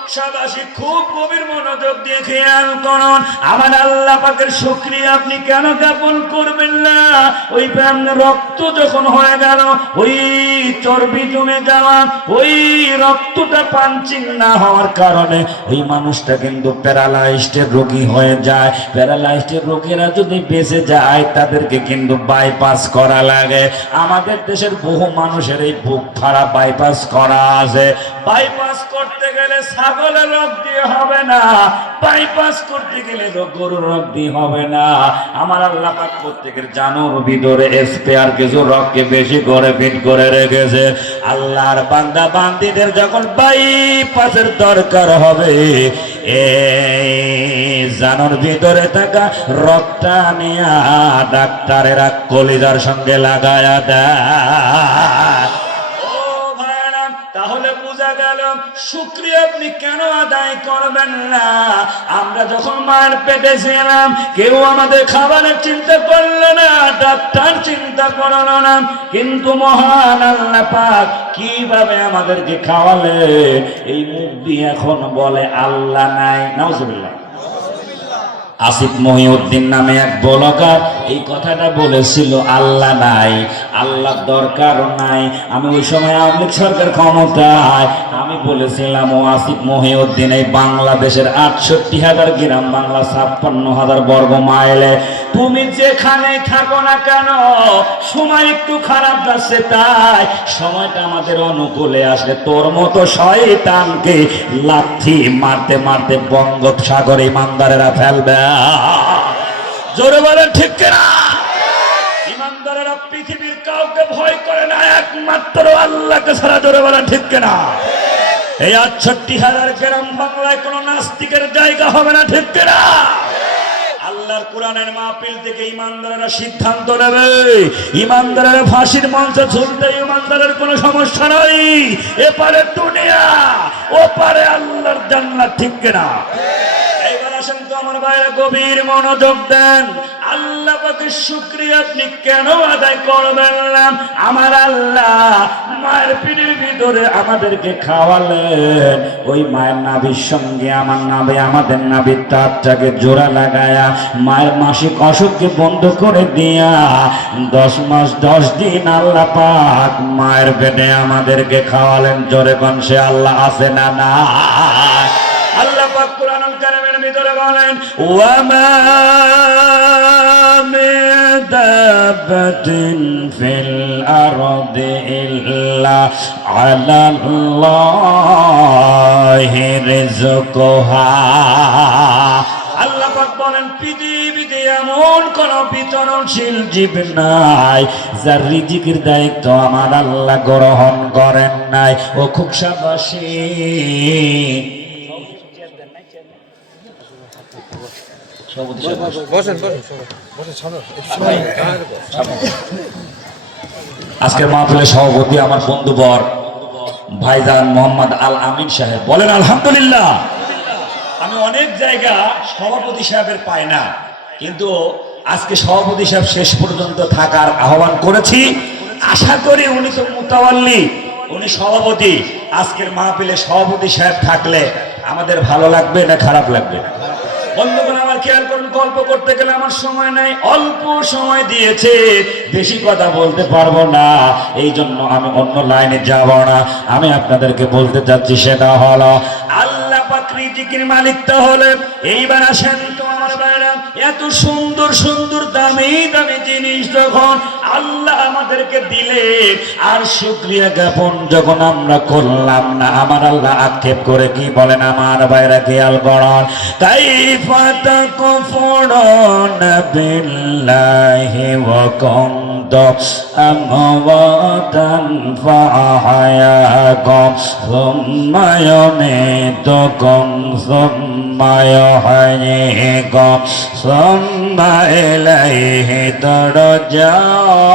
খোকসাবাসী খুব গভীর মনোযোগ দিয়ে খেয়াল করুন। আমার আল্লাহ পাকের শুকরিয়া আপনি কেন জ্ঞাপন করবেন না? ওই রক্ত যখন হয়ে গেল, ওই চর্বি জমে যাওয়া, ওই রক্তটা পাঞ্চিং না হওয়ার কারণে ওই মানুষটা কিন্তু প্যারালাইজড রোগী হয়ে যায়। প্যারালাইজড রোগীরা যদি বেঁচে যায় তাদেরকে কিন্তু বাইপাস করা লাগে। আমাদের দেশের বহু মানুষের এই বুক ফাড়া বাইপাস করা আছে। বাইপাস করতে গেলে ছাগলের রোগ দিয়ে হবে না, বাইপাস করতে গেলে গরুর রোগ দিয়ে হবে না। আমার আল্লাহ পাক প্রত্যেকের জানোর ভিতরে স্পেয়ার কিছু রগকে বেশি করে ফিট করে রেখেছে। আল্লাহর বান্দা বান্দীদের যখন বাইপাসের দরকার হবে, এই জানোর ভিতরে থাকা রক্তটা নিয়ে ডাক্তারেরা কলিজার সঙ্গে লাগায়া দেয়। তাহলে বোঝা গেল শুকরিয়া আপনি কেন আদায় করবেন না? আমরা যখন মায়ের পেটে ছিলাম কেউ আমাদের খাবারের চিন্তা করলো না, ডাক্তার চিন্তা করলো না, কিন্তু মহান আল্লাহ পাক কিভাবে আমাদেরকে খাওয়ালে এই মুখ দিয়ে এখন বলে আল্লাহ নাই। নাউজুবিল্লাহ। আসিফ মহিউদ্দিন নামে এক ব্লগার এই কথাটা বলেছিল, আল্লাহ নাই, আল্লাহর দরকারও নাই। আমি ওই সময় আওয়ামী লীগ সরকার ক্ষমতায়, আমি বলেছিলাম ও আসিফ মহিউদ্দিন, এই বাংলাদেশের 68,000 গ্রাম বাংলা, 56,000 বর্গ মাইলে তুমি যেখানে থাকো না কেন, সময় একটু খারাপ যাচ্ছে, তাই সময়টা আমাদের অনুকূলে আসলে তোর মতো শয়তানকে লাথি মারতে মারতে বঙ্গোপসাগরে ইমানদারেরা ফেলবে। জোরে বলেন ঠিক কিনা? ইমানদারেরা পৃথিবীর কাউকে ভয় করে না, একমাত্র আল্লাহকে ছাড়া। জোরে বলেন ঠিক কিনা? এই 68,000 গ্রাম বাংলায় কোন নাস্তিকের জায়গা হবে না, ঠিক কিনা? আল্লাহর কোরআনের মাহফিল থেকে ইমানদারেরা সিদ্ধান্ত নেবে, ইমানদারেরা ফাঁসির মঞ্চে ঝুলতে ইমানদারের কোনো সমস্যা নাই। এপারে দুনিয়া, ওপারে আল্লাহর জান্নাত, ঠিক কিনা? এইবার আসেন তো আমার ভাইরা, গভীর মনোযোগ দেন। আল্লাহ পাকের শুকরিয়া আপনি কেন আদায় করবেন না? আমার আল্লাহ মায়ের পিঠের ভিতরে আমাদেরকে খাওয়ালেন, ওই মায়ের নাভির সঙ্গে আমার নাভি, আমাদের নাভির তারটাকে জোড়া লাগায়া মায়ের মাসিক অসুখকে বন্ধ করে দিয়া 10 মাস 10 দিন আল্লাহ পাক মায়ের পেটে আমাদেরকে খাওয়ালেন। জোরে কোন সে আল্লাহ আছে না? না। আল্লাহ পাক কুরআনুল কারীমের ভিতরে বলেন, ওয়া মা মিন দাব্বাতিন ফিল আরদি ইল্লা আলাল্লাহি রিজকুহা। আল্লাহ পাক বলেন, পৃথিবীতে এমন কোন বিতরণশীল জীব নাই যার রিজিকের দায়িত্ব আমার আল্লাহ গ্রহণ করেন নাই। ও খোকসাবাসী, আজকের মাহফিলের সভাপতি আমার বন্ধুবর ভাইজান মোহাম্মদ আল আমিন সাহেব, বলেন আলহামদুলিল্লাহ। আমি অনেক জায়গা সভাপতি সাহেবের পাই না, কিন্তু আজকে সভাপতি সাহেব শেষ পর্যন্ত থাকার আহ্বান করেছি। আশা করি উনি তো মুতাওয়াল্লি, উনি সভাপতি, আজকের মাহফিলে সভাপতি সাহেব থাকলে আমাদের ভালো লাগবে না খারাপ লাগবে? বন্ধুগণ আমার খেয়াল করুন, গল্প করতে গেলে আমার সময় নাই, অল্প সময় দিয়েছে, বেশি কথা বলতে পারবো না, এই জন্য আমি অন্য লাইনে যাব না। আমি আপনাদেরকে বলতে চাচ্ছি সেটা হলো আল্লাহ পাক রিজিকের মালিক তাহলে। এইবার আসেন তো আমার ভাইরা, এত সুন্দর সুন্দর দামি দামি জিনিস যখন আল্লাহ আমাদেরকে দিলেন, আর শুকরিয়া জ্ঞাপন যখন আমরা করলাম না, আমার আল্লাহ আক্ষেপ করে কি বলেন? আমার ভাইরা খেয়াল করুন, কাইফা তাকফুরুনা বিল্লাহি ওয়া কুনতুম আমওয়াতান ফাআহয়াকুম সুম্মা ইউমীতুকুম সুম্মা ইউহয়ীকুম সুম্মা ইলাইহি তুরজাউন।